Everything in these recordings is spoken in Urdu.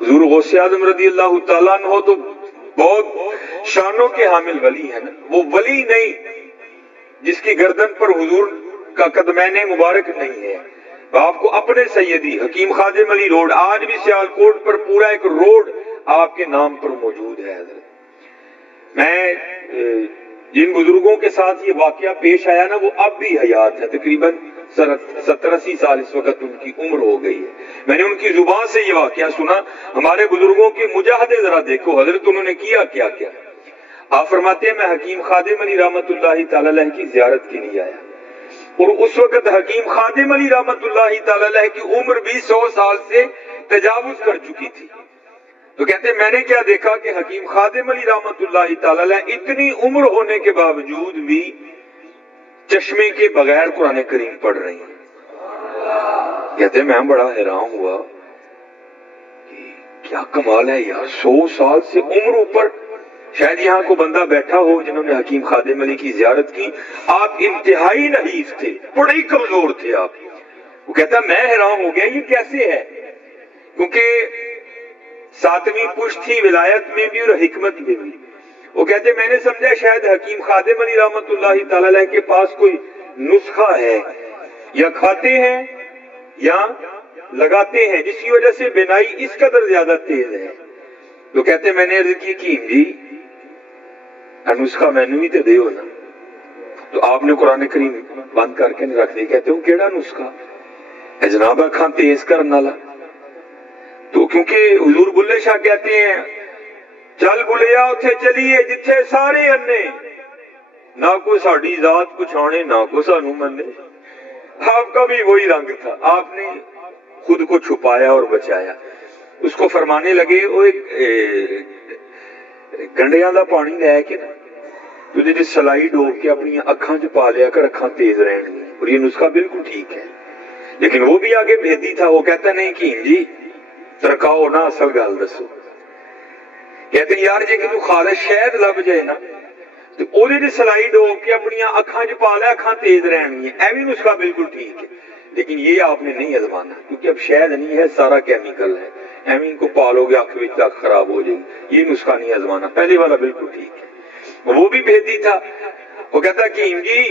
حضور غوث اعظم رضی اللہ تعالیٰ عنہ تو بہت شانوں کے حامل ولی ہیں نا، وہ ولی نہیں جس کی گردن پر حضور کا قدمین مبارک نہیں ہے۔ آپ کو اپنے سیدی حکیم خادم علی روڈ، آج بھی سیالکوٹ پر پورا ایک روڈ آپ کے نام پر موجود ہے حضرت۔ میں جن بزرگوں کے ساتھ یہ واقعہ پیش آیا نا وہ اب بھی حیات ہے، تقریباً 70-80 سال اس وقت ان کی عمر ہو گئی ہے۔ میں نے ان کی زبان سے یہ واقعہ سنا۔ ہمارے بزرگوں کے مجاہدے ذرا دیکھو حضرت، انہوں نے کیا کیا کیا۔ آپ فرماتے ہیں میں حکیم خادم علی رحمت اللہ تعالی علیہ کی زیارت کے لیے آیا، اور اس وقت حکیم خادم علی رحمت اللہ تعالی علیہ کی عمر بھی 100 سال سے تجاوز کر چکی تھی۔ تو کہتے ہیں میں نے کیا دیکھا کہ حکیم خادم علی رحمت اللہ تعالی علیہ اتنی عمر ہونے کے باوجود بھی چشمے کے بغیر قرآن کریم پڑھ رہی ہیں۔ کہتے ہیں میں بڑا حیران ہوا کہ کیا کمال ہے یار، 100 سال سے عمر اوپر۔ شاید یہاں کو بندہ بیٹھا ہو جنہوں نے حکیم خادم علی کی زیارت کی، آپ انتہائی نحیف تھے، بڑے ہی کمزور تھے آپ۔ وہ کہتا میں حیران ہو گیا یہ کیسے ہے، کیونکہ 7ویں پشت تھی ولایت میں بھی اور حکمت میں بھی۔ وہ کہتے میں نے سمجھا شاید حکیم خادم علی رحمت اللہ تعالی علیہ کے پاس کوئی نسخہ ہے، یا کھاتے ہیں یا لگاتے ہیں جس کی وجہ سے بینائی اس قدر زیادہ تیز ہے۔ تو کہتے میں نے عرض کی کہ جی نسخہ میں نے بھی تو دے ہو نا۔ تو آپ نے قرآن کریم بند کر کے رکھ دی۔ کہتے ہو کیڑا نسخہ ہے جناب، اکھاں تیز کرنے والا۔ تو کیونکہ حضور بلے شاہ کہتے ہیں چل بلیا اتھے چلیے جتھے سارے انے، نہ کوئی ساڑی ذات پچھانے نہ کوئی سانو منے۔ آپ کا بھی وہی رنگ تھا، آپ نے خود کو چھپایا اور بچایا۔ اس کو فرمانے لگے وہ ایک گنڈیاں دا پانی لے کے تجھے جی سلائی ڈوب کے اپنی اکھاں چ پا لیا کر، اکھاں تیز رہن گی، اور یہ نسخہ بالکل ٹھیک ہے۔ لیکن وہ بھی آگے بھیدی تھا، وہ کہتا نہیں کہ جی ترکاؤ نہ اصل گل دسو۔ کہتے ہیں یار جے کہ تو خالص شہد لب جائے نا تو وہ جی سلائی ڈوب کے اپنی اکھاں چ پا لیا، اکھاں تیز رہن گی، اے بھی نسخہ بالکل ٹھیک ہے۔ لیکن یہ آپ نے نہیں ازمانا، کیونکہ اب شہد نہیں ہے، سارا کیمیکل ہے، ایویں ان کو پالو گے آنکھ بھی تک خراب ہو جائے گی۔ یہ نسخہ نہیں ازمانا، پہلے والا بالکل ٹھیک ہے۔ وہ بھی بھیدی تھا، وہ کہتا کہ جی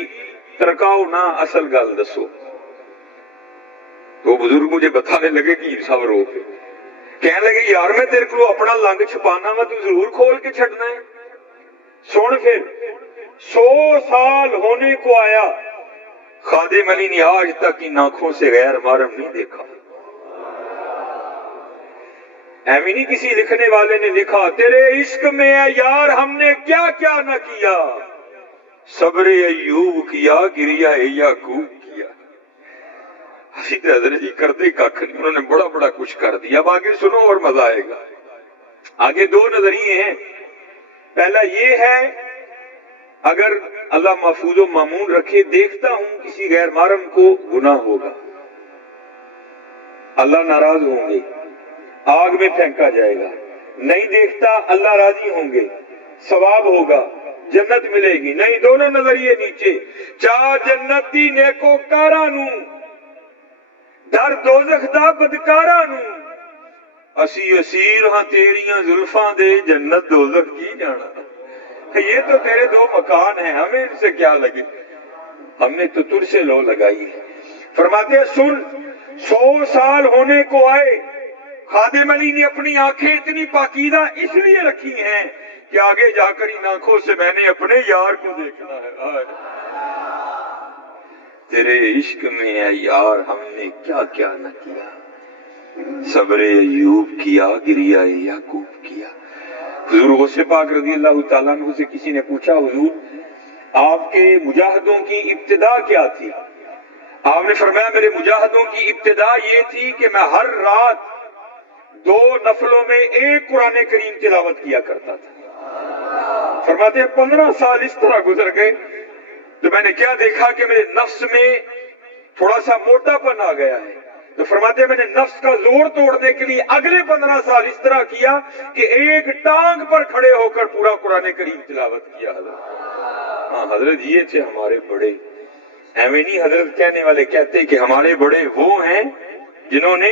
ترکاؤ نہ اصل گل دسو۔ وہ بزرگ مجھے بتانے لگے کہ سب رو پہ، کہنے لگے یار میں تیرے کو اپنا لنگ چھپانا وا، تو ضرور کھول کے چھڑنا ہے۔ سن پھر 100 سال ہونے کو آیا، خادم علی نے آج تک ان آنکھوں سے غیر محرم نہیں دیکھا۔ ایویں نہیں کسی لکھنے والے نے لکھا تیرے عشق میں ہے یار ہم نے کیا کیا نہ کیا، صبر ایوب کیا، گریا یعقوب کیا۔ حضرت جی کرتے کھ نہیں، انہوں نے بڑا بڑا کچھ کر دیا۔ اب آگے سنو اور مزہ آئے گا۔ آگے 2 نظریے ہیں۔ پہلا یہ ہے اگر اللہ محفوظ و معمون رکھے دیکھتا ہوں کسی غیر محرم کو گناہ ہوگا، اللہ ناراض ہوں گے، آگ میں پھینکا جائے گا، نہیں دیکھتا اللہ راضی ہوں گے، ثواب ہوگا، جنت ملے گی۔ نہیں، دونوں نظریے نیچے، چاہ جنتی نیکو کارا نو، در دوزخ دا بدکارا نو، اسی اسیر ہاں تیریاں زلفاں دے، جنت دوزخ کی جانا۔ یہ تو تیرے 2 مکان ہیں، ہمیں ان سے کیا لگے، ہم نے تو تجھ سے لو لگائی ہے۔ فرماتے ہیں سن 100 سال ہونے کو آئے، خادم علی نے اپنی آنکھیں اتنی پاکیزہ اس لیے رکھی ہیں کہ آگے جا کر ان آنکھوں سے میں نے اپنے یار کو دیکھنا ہے۔ تیرے عشق میں ہے یار ہم نے کیا کیا نہ کیا، صبر ایوب کیا، گریا یعقوب کیا۔ حضور غوث پاک رضی اللہ تعالیٰ عنہ سے کسی نے پوچھا حضور آپ کے مجاہدوں کی ابتدا کیا تھی؟ آپ نے فرمایا میرے مجاہدوں کی ابتدا یہ تھی کہ میں ہر رات 2 نفلوں میں 1 قرآن کریم تلاوت کیا کرتا تھا۔ فرماتے ہیں 15 سال اس طرح گزر گئے تو میں نے کیا دیکھا کہ میرے نفس میں تھوڑا سا موٹا پن آ گیا ہے۔ تو فرماتے ہیں میں نے نفس کا زور توڑنے کے لیے اگلے 15 سال اس طرح کیا کہ 1 ٹانگ پر کھڑے ہو کر پورا قرآن کریم تلاوت کیا۔ حضرت ہاں حضرت یہ تھے ہمارے بڑے، ایویں نہیں حضرت کہنے والے کہتے کہ ہمارے بڑے وہ ہیں جنہوں نے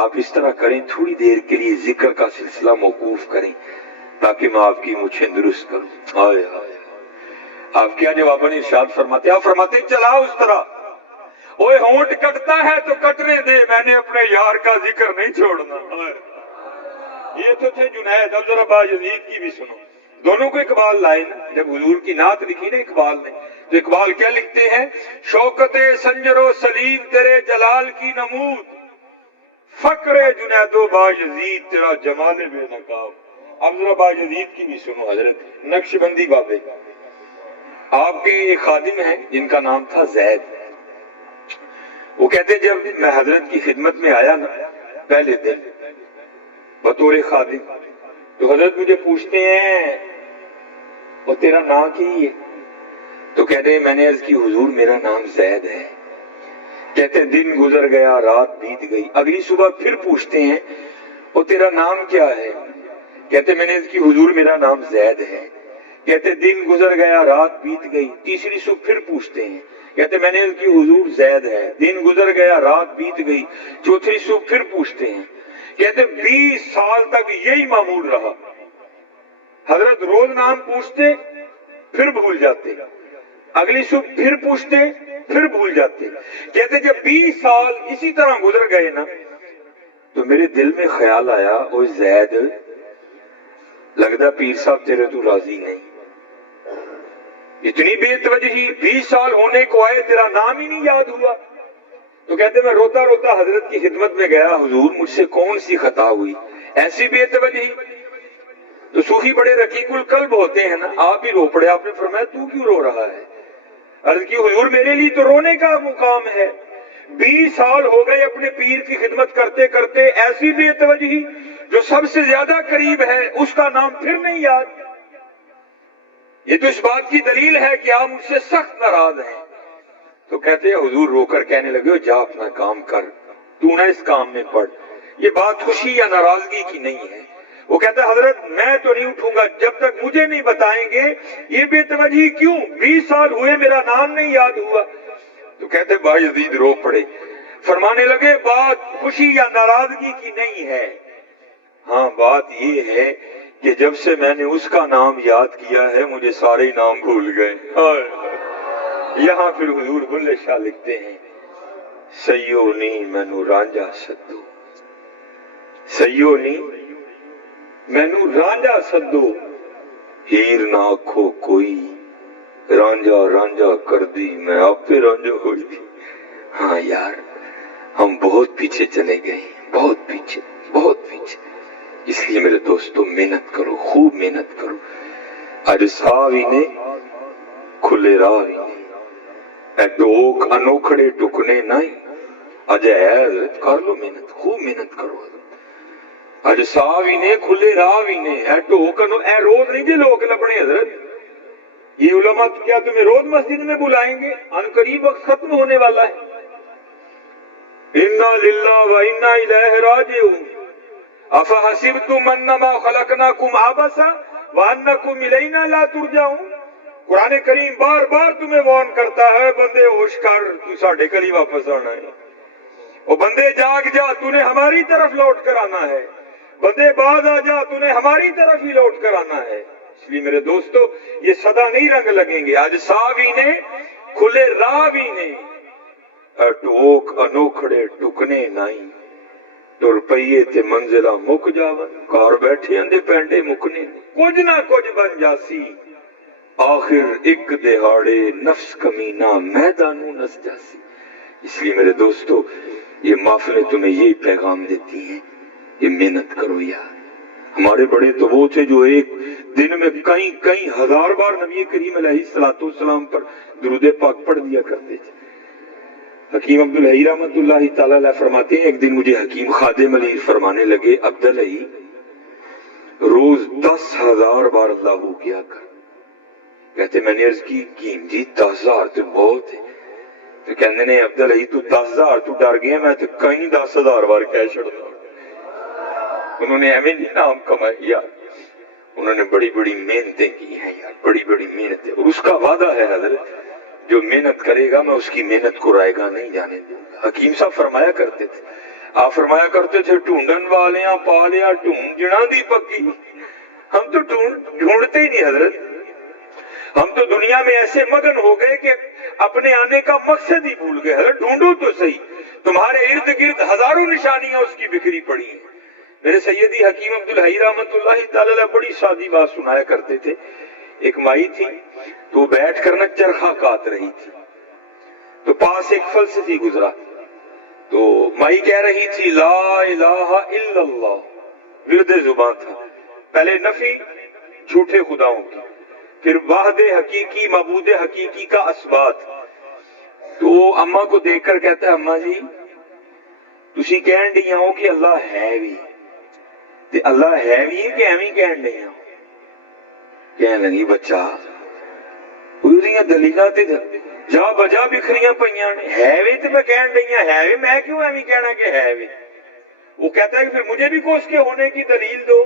آپ اس طرح کریں, تھوڑی دیر کے لیے ذکر کا سلسلہ موقوف کریں تاکہ میں آپ کی مجھے درست کروں. آئے آئے آپ کیا جواباً ارشاد فرماتے, آپ فرماتے چلاؤ اس طرح, اوے ہونٹ کٹتا ہے تو کٹنے دے, میں نے اپنے یار کا ذکر نہیں چھوڑنا. یہ تو تھے جنید. اب ذرا باجزید کی بھی سنو. دونوں کو اقبال لائے نا, جب حضور کی نعت لکھی نا اقبال نے, تو اقبال کیا لکھتے ہیں, شوکت سنجر و سلیم تیرے جلال کی نمود, فقر جنید و باجزید تیرا جمال بے نقاب. اب ذرا باجزید کی بھی سنو. حضرت نقشبندی بابے آپ کے ایک خادم ہیں جن کا نام تھا زید. وہ کہتے جب میں حضرت کی خدمت میں آیا نا پہلے دن بطور خادم, تو حضرت مجھے پوچھتے ہیں اور تیرا نام کی ہے؟ تو کہتے ہیں میں نے عرض کی حضور میرا نام زید ہے. کہتے دن گزر گیا رات بیت گئی. اگلی صبح پھر پوچھتے ہیں اور تیرا نام کیا ہے؟ کہتے میں نے عرض کی حضور میرا نام زید ہے. کہتے دن گزر گیا رات بیت گئی. تیسری صبح پھر پوچھتے ہیں, کہتے میں نے عرض کی حضور زید ہے. دن گزر گیا رات بیت گئی. چوتھی صبح پھر پوچھتے ہیں, کہتے 20 سال تک یہی معمول رہا. حضرت روز نام پوچھتے پھر بھول جاتے, اگلی صبح پھر پوچھتے پھر بھول جاتے. کہتے جب 20 سال اسی طرح گزر گئے نا, تو میرے دل میں خیال آیا, او زید لگتا پیر صاحب تیرے تو راضی نہیں, اتنی بے توجہی 20 سال ہونے کو آئے تیرا نام ہی نہیں یاد ہوا. تو کہتے میں روتا روتا حضرت کی خدمت میں گیا, حضور مجھ سے کون سی خطا ہوئی, ایسی بے توجہی. تو صوفی بڑے رقیق القلب ہوتے ہیں نا, آپ بھی رو پڑے. آپ نے فرمایا تو کیوں رو رہا ہے؟ عرض کی حضور میرے لیے تو رونے کا مقام ہے. 20 سال ہو گئے اپنے پیر کی خدمت کرتے کرتے, ایسی بے توجہی جو سب سے زیادہ قریب ہے اس کا نام پھر نہیں یاد. یہ تو اس بات کی دلیل ہے کہ آپ مجھ سے سخت ناراض ہیں. تو کہتے ہیں حضور رو کر کہنے لگے, جا اپنا کام کر, تو نہ اس کام میں پڑ. یہ بات خوشی یا ناراضگی کی نہیں ہے. وہ کہتا ہے حضرت میں تو نہیں اٹھوں گا جب تک مجھے نہیں بتائیں گے یہ بے توجہی کیوں, 20 سال ہوئے میرا نام نہیں یاد ہوا. تو کہتے باجزید رو پڑے, فرمانے لگے بات خوشی یا ناراضگی کی نہیں ہے, ہاں بات یہ ہے کہ جب سے میں نے اس کا نام یاد کیا ہے مجھے سارے نام بھول گئے. یہاں پھر حضور بلے شاہ لکھتے ہیں, سیو نی مینو رانجا سدو, سیو نی مینو رانجا سدو, ہیر نہ آکھو کوئی, رانجا رانجا کر دی میں آپ پہ رانجا ہوئی. ہاں یار ہم بہت پیچھے چلے گئے, بہت پیچھے بہت پیچھے. اس لیے میرے دوستوں محنت کرو, خوب محنت کرو. اج ساوی نے کھلے راوی نے, اے ٹوک انوکھڑے ٹکنے نہیں, اج حضرت کر لو محنت, خوب محنت کرو. اج ساوی نے کھلے راوی نے, اے ٹوک اے روز نہیں جی لوگ لبنے. حضرت یہ علماء کیا تمہیں روز مسجد میں بلائیں گے؟ ان قریب وقت ختم ہونے والا ہے. انا للہ و انا الیہ راجعون, افحسبتم انما خلقناکم عبثا وانکم الینا لا ترجعون. قرآن کریم بار بار تمہیں وارن کرتا ہے, بندے ہوش کر, تو ساڈے کلی واپس آنا ہے. او بندے جاگ جا, تو نے ہماری طرف لوٹ کر آنا ہے. بندے باز آ جا, تو نے ہماری طرف ہی لوٹ کر آنا ہے. اس لیے میرے دوستو یہ صدا نہیں رنگ لگیں گے. آج ساوی نے کھلے راوی نے, ٹوک انوکھڑے ٹکنے نہیں, تر پئیے تے منزلہ مک جاون, کار بیٹھے اندے پینڈے مکنے, کچھ نہ کچھ بن جاسی, آخر ایک دہاڑے نفس کمینہ میدانوں نس جاسی. اس لیے میرے دوستو یہ محفلیں تمہیں یہی پیغام دیتی ہیں, یہ محنت کرو یار. ہمارے بڑے تو وہ تھے جو ایک دن میں کئی ہزار بار نبی کریم علیہ السلام پر درود پاک پڑھ دیا کرتے تھے. حکیم عبدالحی رحمت اللہ تعالی علیہ فرماتے ہیں, ایک دن مجھے حکیم خادم علی فرمانے لگے, عبدالحی روز 10,000 بار اللہ کیا کر. کہتے میں نے عرض کی جی 10,000 تو بہت ہے. تو کہنے نے عبدالحی تو 10,000 تو ڈر گیا, میں تو کہیں 10,000 بار کہہ چھڑ دوں. انہوں نے ایویں نہیں نام کمائے یار, انہوں نے بڑی بڑی محنتیں کی ہیں یار, بڑی بڑی محنتیں. اور اس کا وعدہ ہے حضرت جو محنت کرے گا میں اس کی محنت کو رائے گا نہیں جانے دوں گا. حکیم صاحب فرمایا کرتے تھے آپ فرمایا کرتے تھے ڈھونڈن والیاں پا لیا ڈھونڈ جنا دی پکی. ہم تو ڈھونڈتے ہی نہیں حضرت. ہم تو دنیا میں ایسے مگن ہو گئے کہ اپنے آنے کا مقصد ہی بھول گئے. حضرت ڈھونڈو تو صحیح, تمہارے ارد گرد ہزاروں نشانیاں اس کی بکھری پڑی ہیں. میرے سیدی حکیم عبدالحی رحمت اللہ تعالی علیہ بڑی سادی بات سنایا کرتے تھے. ایک مائی تھی تو بیٹھ کر نہ چرخا کاٹ رہی تھی, تو پاس ایک فلسفی گزرا, تو مائی کہہ رہی تھی لا الہ الا اللہ, ورد زبان تھا. پہلے نفی جھوٹے خداؤں کی, پھر واحد حقیقی معبود حقیقی کا اثبات. تو وہ اماں کو دیکھ کر کہتا ہے اماں جی تسی کہن ڈی ہو کہ اللہ ہے بھی, تے اللہ ہے بھی کہ ایویں کہن ڈی ہو. کہنے لگی بچہ اُہدیاں دلیلاں تے جا بجا بکھریاں پئیاں نے, ہے بھی تے میں کہن ڈی ہاں ہے بھی, میں کیوں ایویں کہنا کہ ہے بھی. وہ کہتا ہے کہ پھر مجھے بھی کوئی اس کے ہونے کی دلیل دو.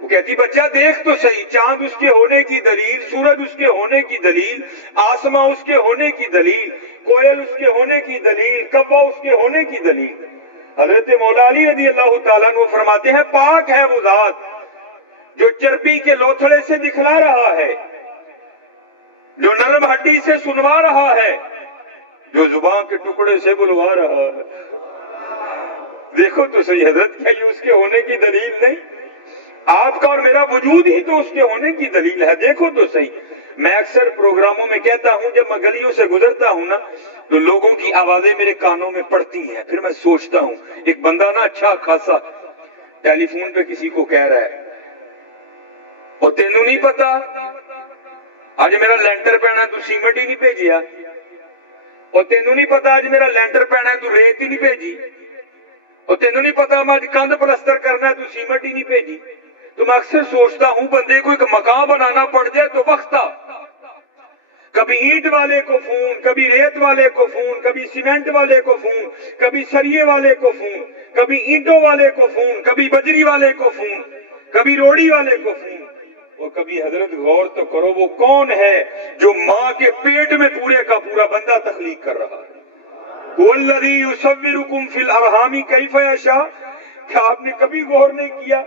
وہ کہتی بچہ دیکھ تو صحیح, چاند اس کے ہونے کی دلیل, سورج اس کے ہونے کی دلیل, آسماں اس کے ہونے کی دلیل, کوئل اس کے ہونے کی دلیل, کبا اس کے ہونے کی دلیل. حضرت مولا علی رضی اللہ تعالیٰ عنہ فرماتے ہیں پاک ہے وہ ذات جو چربی کے لوتھڑے سے دکھلا رہا ہے, جو نرم ہڈی سے سنوا رہا ہے, جو زبان کے ٹکڑے سے بلوا رہا ہے. دیکھو تو صحیح حضرت, کیا یہ اس کے ہونے کی دلیل نہیں؟ آپ کا اور میرا وجود ہی تو اس کے ہونے کی دلیل ہے. دیکھو تو صحیح. میں اکثر پروگراموں میں کہتا ہوں جب میں گلیوں سے گزرتا ہوں نا تو لوگوں کی آوازیں میرے کانوں میں پڑتی ہیں. پھر میں سوچتا ہوں ایک بندہ نا اچھا خاصا ٹیلی فون پہ کسی کو کہہ رہا ہے اور تینوں نہیں پتا آج میرا لینٹر پہنا تو سیمنٹ ہی نہیں بھیجیا, اور تینوں نہیں پتا آج میرا لینٹر پہنا تو ریت ہی نہیں بھیجی, اور تینوں نہیں پتا میں آج کندھ پلستر کرنا ہے تو سیمنٹ ہی نہیں بھیجی. تو میں اکثر سوچتا ہوں بندے کو ایک مکان بنانا پڑ جائے تو وقت آ, کبھی اینٹ والے کو فون, کبھی ریت والے کو فون, کبھی سیمنٹ والے کو فون, کبھی سریے والے کو فون, کبھی اینٹوں والے کو فون, کبھی بجری والے کو فون, کبھی روڑی والے کو فون. اور کبھی حضرت غور تو کرو وہ کون ہے جو ماں کے پیٹ میں پورے کا پورا بندہ تخلیق کر رہا ہے. وَالَّذِي يُصَوِّرُكُمْ فِي الْأَرْحَامِ كَيْفَ يَشَاءُ. کیا آپ نے کبھی غور نہیں کیا؟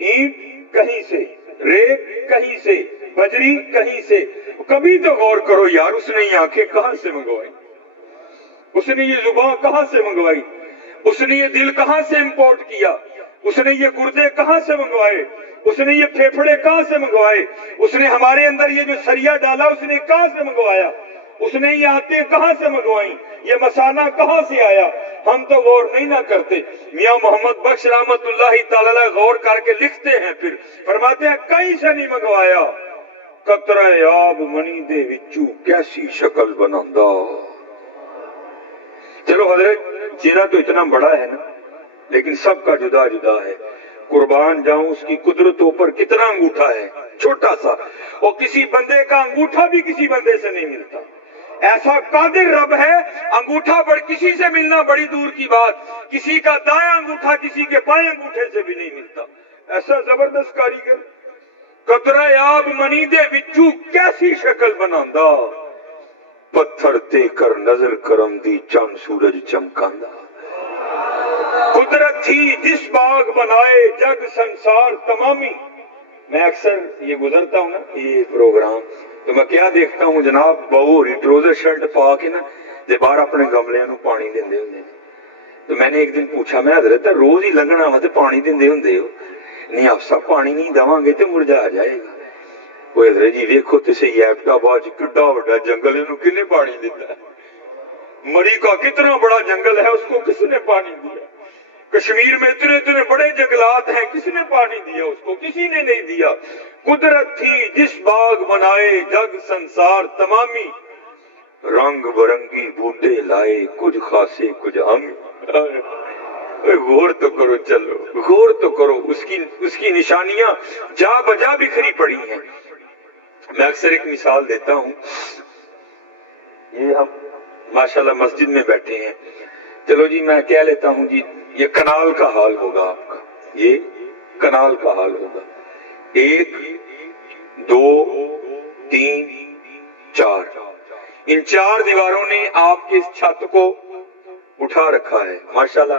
اینٹ کہیں سے, ریت کہیں سے, بجری کہیں سے. کبھی تو غور کرو یار, اس نے یہ آنکھیں کہاں سے منگوائی, اس نے یہ زبان کہاں سے منگوائی, اس نے یہ دل کہاں سے امپورٹ کیا, اس نے یہ گردے کہاں سے منگوائے, اس نے یہ پھیپھڑے کہاں سے منگوائے, اس نے ہمارے اندر یہ جو سریا ڈالا اس نے کہاں سے منگوایا, اس نے یہ آتیں کہاں سے منگوائیں, یہ مسانہ کہاں سے آیا. ہم تو غور نہیں نہ کرتے. میاں محمد بخش رحمت اللہ تعالی علیہ غور کر کے لکھتے ہیں, پھر فرماتے ہیں کہیں سے نہیں منگوایا, قطرہ آب منی دے وچوں کیسی شکل بناندا. چلو حضرت چہرہ تو اتنا بڑا ہے نا, لیکن سب کا جدا جدا ہے. قربان جاؤں اس کی قدرتوں پر کتنا انگوٹھا ہے, چھوٹا سا, اور کسی بندے کا انگوٹھا بھی کسی بندے سے نہیں ملتا. ایسا قادر رب ہے, انگوٹھا پر کسی سے ملنا بڑی دور کی بات, کسی کا دائیں انگوٹھا کسی کے بائیں انگوٹھے سے بھی نہیں ملتا. ایسا زبردست کاریگر. قطرہ آب منی دے وچوں کیسی شکل بناندا, پتھر تے کر نظر کرم دی چند سورج چمکاندا. قدرت تھی جس باغ بنائے جگ سنسار تمامی. میں اکثر یہ گزرتا ہوں نا یہ پروگرام تو میں کیا دیکھتا ہوں جناب, بہو ٹروزر شرٹ پا کے نا باہر اپنے گملے نو پانی دیندے ہوندے. تو میں نے ایک دن پوچھا, میں حضرت روز ہی لنگنا وا تے پانی دیندے ہوندے ہو؟ نہیں آپ سب پانی نہیں دواں گے تے مرجا جائے گا. وہ حضرت جی ویکھو تے صحیح ایبٹ آباد کڈا بڑا جنگل ہے, انہوں کنے پانی دیتا ہے؟ مری کا کتنا بڑا جنگل ہے, اس کو کس نے پانی دیا؟ کشمیر میں اتنے اتنے بڑے جنگلات ہیں, کس نے پانی دیا اس کو؟ کسی نے نہیں دیا. قدرت تھی جس باغ بنائے جگ سنسار تمامی, رنگ برنگی بوٹے لائے کچھ خاصے کچھ عامی. غور تو کرو, چلو غور تو کرو, اس کی نشانیاں جا بجا بکھری پڑی ہیں. میں اکثر ایک مثال دیتا ہوں, یہ ہم ماشاءاللہ مسجد میں بیٹھے ہیں, چلو جی میں کہہ لیتا ہوں جی یہ کنال کا حال ہوگا آپ کا, یہ کنال کا حال ہوگا. 1 2 3 4, ان 4 دیواروں نے آپ کی اس چھت کو اٹھا رکھا ہے. ماشاءاللہ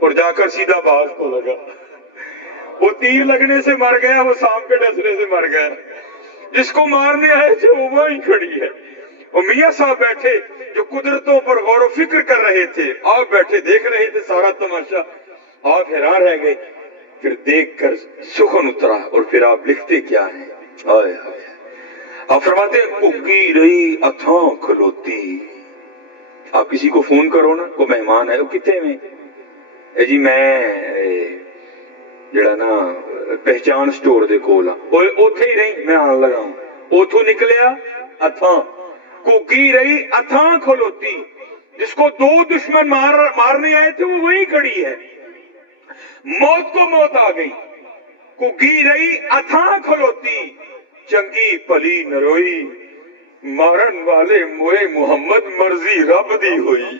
اور جا کر سیدھا باز کو لگا. وہ تیر لگنے سے مر گیا, وہ سانپ کے ڈسنے سے مر گیا. جس کو مارنے آئے تھے وہ وہیں کھڑی ہے. اور میاں صاحب بیٹھے جو قدرتوں پر غور و فکر کر رہے تھے, آپ بیٹھے دیکھ رہے تھے سارا تماشا. آپ حیران رہ گئے. پھر دیکھ کر سخن اترا اور پھر آپ لکھتے کیا ہیں. آئے آئے آپ فرماتے ہیں اگی رہی اتھاں کھلوتی. آپ کسی کو فون کرو نا, کوئی مہمان ہے, وہ کتنے میں جی میں جڑا نا پہچان سٹور دے کول اوتھے ہی رہی, میں آن لگا ہوں. اوتھوں نکلیا اتھاں کگی رہی اتھاں کھلوتی. جس کو دو دشمن مارنے آئے تھے وہ وہیں کھڑی ہے. موت کو موت آ گئی. کگی رہی اتھاں کھلوتی. چنگی پلی نروئی مارن والے موئے محمد مرضی رب دی ہوئی.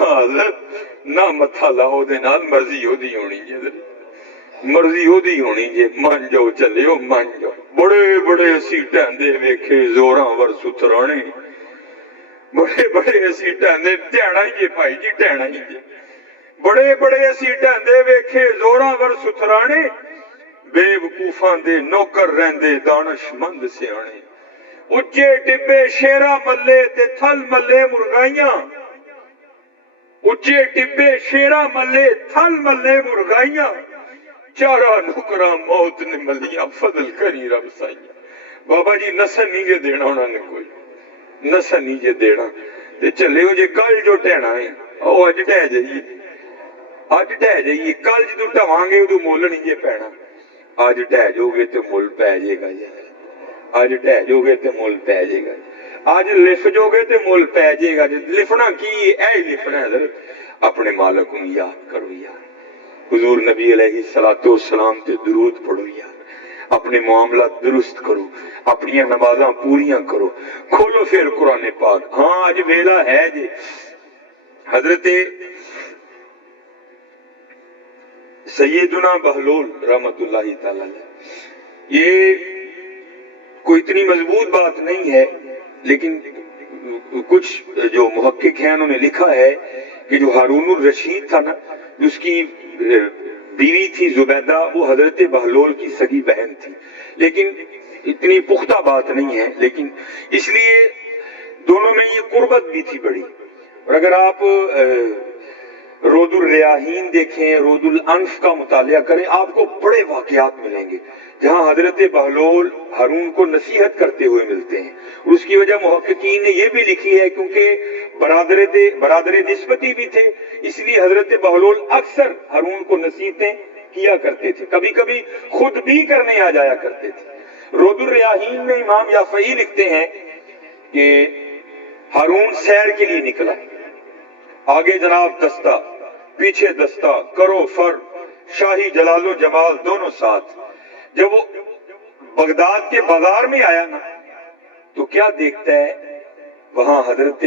حضرت نہ متھا لاؤ دے نال مرضی ہو دی ہونی جے, مرضی ہو دی ہونی جے. من جو چلے من جو. بڑے بڑے اسی ٹہندے ویکھے زوراں ور سترانے. بڑے بڑے اسی ٹہندے ٹہنا ہی جے بھائی جی, ٹہنا ہی جے. بڑے بڑے اسی ٹہندے ویکھے زوراں ور سترانے. بے وقوفاں دے نوکر رہندے دانش مند سیانے. اچے ٹبے شیرا ملے تے تھل ملے مرغائیاں. اچے ٹبے شیرا ملے تھل ملے مرغائیاں. چارہ نکرا موت نے ملیاں فضل کری رب سائیاں. بابا جی نسل نہیں جے دینا انہوں نے, کوئی نسل نہیں جے دینا. تے چلے ہو جے کل جو ٹہنا ہے او اج ٹہ جائیے, اج ٹہ جائیے. کل جدو ٹہواں گے ادو مول نہیں جے پینا. اج ٹہ جو گے تے مول پہ جائے گا. اج ٹہ جو گے تے مول پہ جائے گا. اج لف جو گے تے مول پہ جائے گا. لفنا کی اے لفنا ہے, اپنے مالک کو یاد کرو یار. حضور نبی علیہ الصلوۃ والسلام تے درود پڑھو یار. اپنے معاملات درست کرو, اپنی نمازاں پوریاں کرو. کھولو پھر قرآن پاک. ہاں اج ویلا ہے جی. حضرت سیدنا بہلول رحمت اللہ تعالی علیہ, یہ کوئی اتنی مضبوط بات نہیں ہے, لیکن کچھ جو محقق ہیں انہوں نے لکھا ہے کہ جو ہارون الرشید تھا نا, اس کی بیوی تھی زبیدہ, وہ حضرت بہلول کی سگی بہن تھی. لیکن اتنی پختہ بات نہیں ہے, لیکن اس لیے دونوں میں یہ قربت بھی تھی بڑی. اور اگر آپ رود الریاحین دیکھیں, رود الانف کا مطالعہ کریں, آپ کو بڑے واقعات ملیں گے جہاں حضرت بہلول ہارون کو نصیحت کرتے ہوئے ملتے ہیں. اور اس کی وجہ محققین نے یہ بھی لکھی ہے کیونکہ برادر نسبتی بھی تھے, اس لیے حضرت بہلول اکثر ہارون کو نصیحتیں کیا کرتے تھے, کبھی کبھی خود بھی کرنے آ جایا کرتے تھے. رود الریاحین میں امام یافعی لکھتے ہیں کہ ہارون سیر کے لیے نکلا, آگے جناب دستہ پیچھے دستہ, کرو فر شاہی جلال و جمال دونوں ساتھ. جب وہ بغداد کے بازار میں آیا نا تو کیا دیکھتا ہے, وہاں حضرت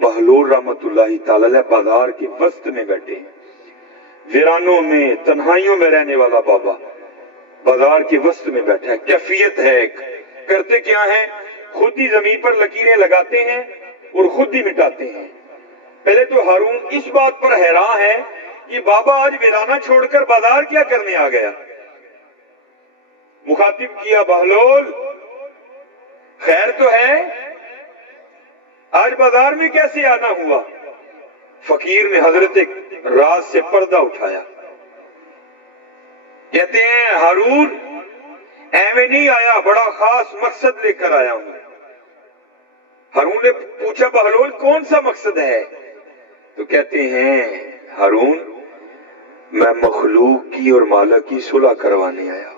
بہلول رحمت اللہ تعالی علیہ بازار کے وسط میں بیٹھے ہیں. ویرانوں میں تنہائیوں میں رہنے والا بابا بازار کے وسط میں بیٹھا ہے. کیفیت ہے, کرتے کیا ہیں, خود ہی زمین پر لکیریں لگاتے ہیں اور خود ہی مٹاتے ہیں. پہلے تو ہارون اس بات پر حیران ہے کہ بابا آج ویرانہ چھوڑ کر بازار کیا کرنے آ گیا. مخاطب کیا, بہلول خیر تو ہے, آج بازار میں کیسے آنا ہوا. فقیر نے حضرت راز سے پردہ اٹھایا. کہتے ہیں ہارون ایویں نہیں آیا, بڑا خاص مقصد لے کر آیا ہوں. ہارون نے پوچھا بہلول کون سا مقصد ہے, تو کہتے ہیں ہارون میں مخلوق کی اور مالک کی صلح کروانے آیا.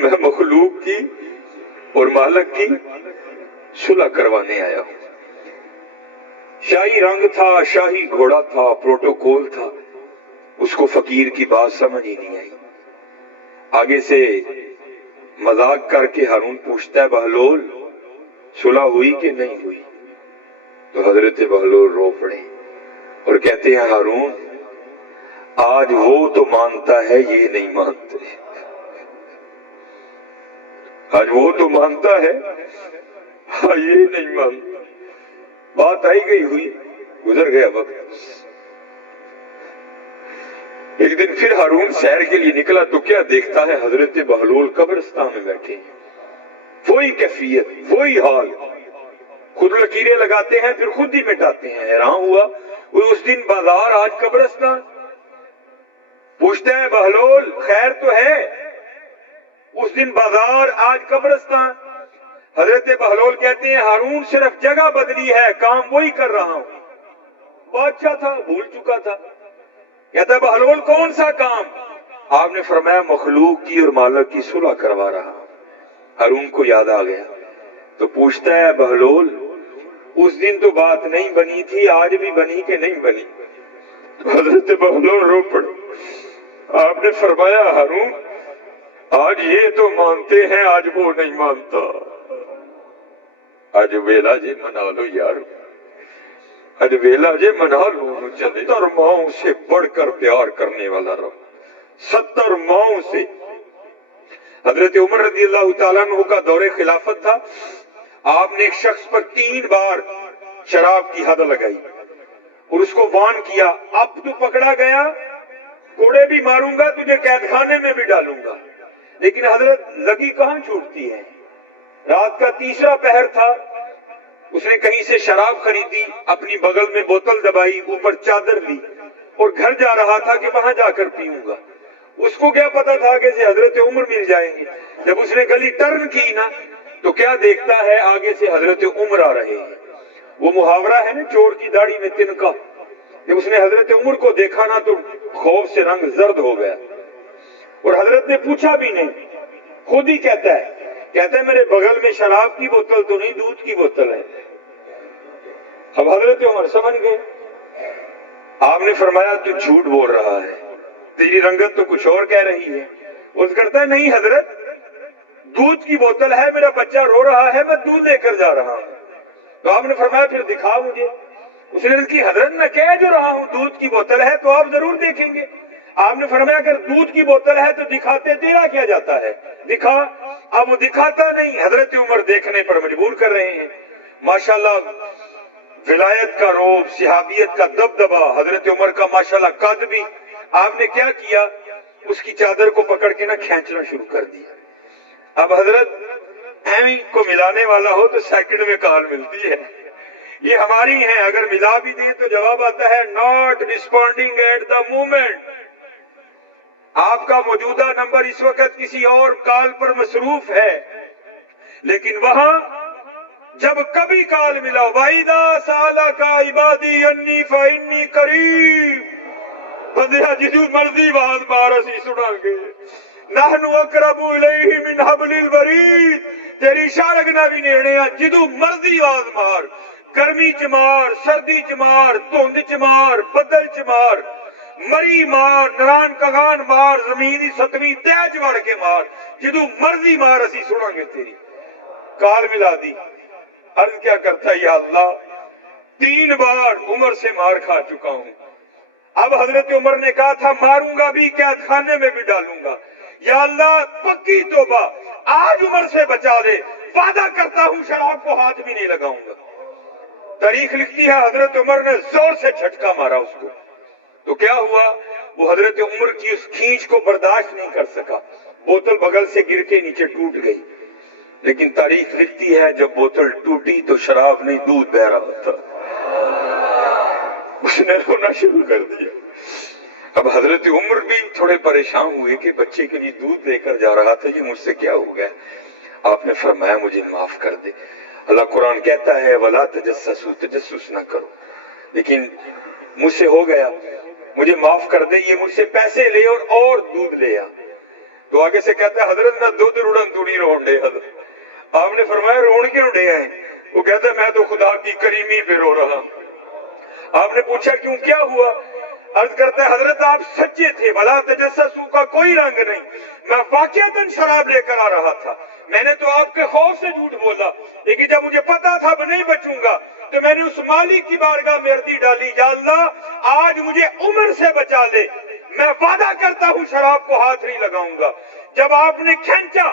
میں مخلوق کی اور مالک کی صلح کروانے آیا ہوں. شاہی رنگ تھا, شاہی گھوڑا تھا, پروٹوکول تھا. اس کو فقیر کی بات سمجھ ہی نہیں آئی. آگے سے مذاق کر کے ہارون پوچھتا ہے بہلول صلح ہوئی کہ نہیں ہوئی. تو حضرت بہلول رو پڑے اور کہتے ہیں ہارون آج وہ تو مانتا ہے یہ نہیں مانتے. آج وہ تو مانتا ہے یہ نہیں مانتا. بات آئی گئی ہوئی, گزر گیا وقت. ایک دن پھر ہارون سیر کے لیے نکلا تو کیا دیکھتا ہے حضرت بہلول قبرستان میں بیٹھے ہیں. وہی کیفیت، وہی حال، خود لکیریں لگاتے ہیں پھر خود ہی مٹاتے ہیں. حیران ہوا وہ اس دن بازار آج قبرستان. پوچھتے ہیں بہلول خیر تو ہے؟ اس دن بازار آج قبرستان. حضرت بہلول کہتے ہیں ہارون صرف جگہ بدلی ہے، کام وہی کر رہا ہوں. بادشاہ تھا، بھول چکا تھا. کہتا ہے بہلول کون سا کام؟ آپ نے فرمایا مخلوق کی اور مالک کی صلح کروا رہا ہوں. ہارون کو یاد آ گیا تو پوچھتا ہے بہلول اس دن تو بات نہیں بنی تھی، آج بھی بنی کہ نہیں بنی؟ تو حضرت بہلول رو پڑے. آپ نے فرمایا ہارون آج یہ تو مانتے ہیں، آج وہ نہیں مانتا. آج ویلا جی منا لو یار، آج ویلا جی منا لو. 70 ماؤں سے بڑھ کر پیار کرنے والا رب، 70 ماؤں سے. حضرت عمر رضی اللہ تعالیٰ عنہ کا دور خلافت تھا. آپ نے ایک شخص پر 3 بار شراب کی حد لگائی اور اس کو وارن کیا اب تو پکڑا گیا کوڑے بھی ماروں گا، تجھے قید خانے میں بھی ڈالوں گا. لیکن حضرت لگی کہاں چھوٹتی ہے. رات کا 3 پہر تھا، اس نے کہیں سے شراب خریدی، اپنی بغل میں بوتل دبائی، اوپر چادر لی اور گھر جا رہا تھا کہ وہاں جا کر پیوں گا. اس کو کیا پتا تھا کہ حضرت عمر مل جائیں گے. جب اس نے گلی ٹرن کی نا تو کیا دیکھتا ہے آگے سے حضرت عمر آ رہے ہیں. وہ محاورہ ہے نا چور کی داڑھی میں تنکا. جب اس نے حضرت عمر کو دیکھا نا تو خوف سے رنگ زرد ہو گیا اور حضرت نے پوچھا بھی نہیں، خود ہی کہتا ہے میرے بغل میں شراب کی بوتل تو نہیں، دودھ کی بوتل ہے. اب حضرت عمر سمجھ گئے. آپ نے فرمایا تو جھوٹ بول رہا ہے، تیری رنگت تو کچھ اور کہہ رہی ہے. اس کرتا ہے نہیں حضرت دودھ کی بوتل ہے، میرا بچہ رو رہا ہے، میں دودھ لے کر جا رہا ہوں. تو آپ نے فرمایا پھر دکھا مجھے. اس نے کی حضرت میں کہہ جو رہا ہوں دودھ کی بوتل ہے تو آپ ضرور دیکھیں گے. آپ نے فرمایا اگر دودھ کی بوتل ہے تو دکھاتے تیرا کیا جاتا ہے، دکھا. اب وہ دکھاتا نہیں. حضرت عمر دیکھنے پر مجبور کر رہے ہیں. ماشاءاللہ ولایت کا روب، صحابیت کا دبدبا، حضرت عمر کا ماشاءاللہ قد بھی. آپ نے کیا کیا، اس کی چادر کو پکڑ کے نا کھینچنا شروع کر دیا. اب حضرت ایویں کو ملانے والا ہو تو سیکنڈ میں کال ملتی ہے. یہ ہماری ہیں، اگر ملا بھی دیں تو جواب آتا ہے not responding at the moment. آپ کا موجودہ نمبر اس وقت کسی اور کال پر مصروف ہے، لیکن وہاں جب کبھی کال ملا وَإِذَا سَأَلَكَ عِبَادِي عَنِّي فَإِنِّي قَرِيبٌ، بندیا جدو مرضی آواز مار اسی سنا گے. نحن اقرب الیہ من حبل الورید، تیری شارگنا بھی نیڑے ہیں، جدو مرضی آواز مار. گرمی چ مار، سردی چ مار، دھند چ مار، بدل چ مار، مری مار، نران کگان مار، زمین دی ستویں تیج وڑ کے مار، جدو مرضی مار اسی سنا گے. تیری کال ملا دی. عرض کیا کرتا یا اللہ 3 بار عمر سے مار کھا چکا ہوں. اب حضرت عمر نے کہا تھا ماروں گا بھی، قید خانے میں بھی ڈالوں گا. یا اللہ پکی توبہ آج عمر سے بچا لے، وعدہ کرتا ہوں شراب کو ہاتھ بھی نہیں لگاؤں گا. تاریخ لکھتی ہے حضرت عمر نے زور سے جھٹکا مارا اس کو. تو کیا ہوا، وہ حضرت عمر کی اس کھینچ کو برداشت نہیں کر سکا، بوتل بغل سے گر کے نیچے ٹوٹ گئی. لیکن تاریخ لکھتی ہے جب بوتل ٹوٹی تو شراب نہیں دودھ بہ رہا تھا. اس نے رونا شروع کر دیا. اب حضرت عمر بھی تھوڑے پریشان ہوئے کہ بچے کے لیے دودھ لے کر جا رہا تھا، یہ مجھ سے کیا ہو گیا. آپ نے فرمایا مجھے معاف کر دے. اللہ قرآن کہتا ہے وَلَا تَجَسَّسُوا، تجسس نہ کرو. لیکن مجھ سے ہو گیا، مجھے معاف کر دے. یہ مجھ سے پیسے لے اور دودھ لے آ. تو آگے سے کہتا ہے حضرت میں دودھ روڑن توڑی روڑ دے. حضرت آپ نے فرمایا روڑ کیوں ڈے آئے؟ وہ کہتا ہے میں تو خدا کی کریمی پہ رو رہا ہوں. آپ نے پوچھا کیوں، کیا ہوا؟ عرض کرتا ہے حضرت آپ سچے تھے، ولا تجسسوا کا کوئی رنگ نہیں. میں واقعتاً شراب لے کر آ رہا تھا، میں نے تو آپ کے خوف سے جھوٹ بولا، لیکن جب مجھے پتا تھا اب نہیں بچوں گا تو میں نے اس مالک کی بارگاہ میں عرضی ڈالی یا اللہ آج مجھے عمر سے بچا لے، میں وعدہ کرتا ہوں شراب کو ہاتھ نہیں لگاؤں گا. جب آپ نے کھینچا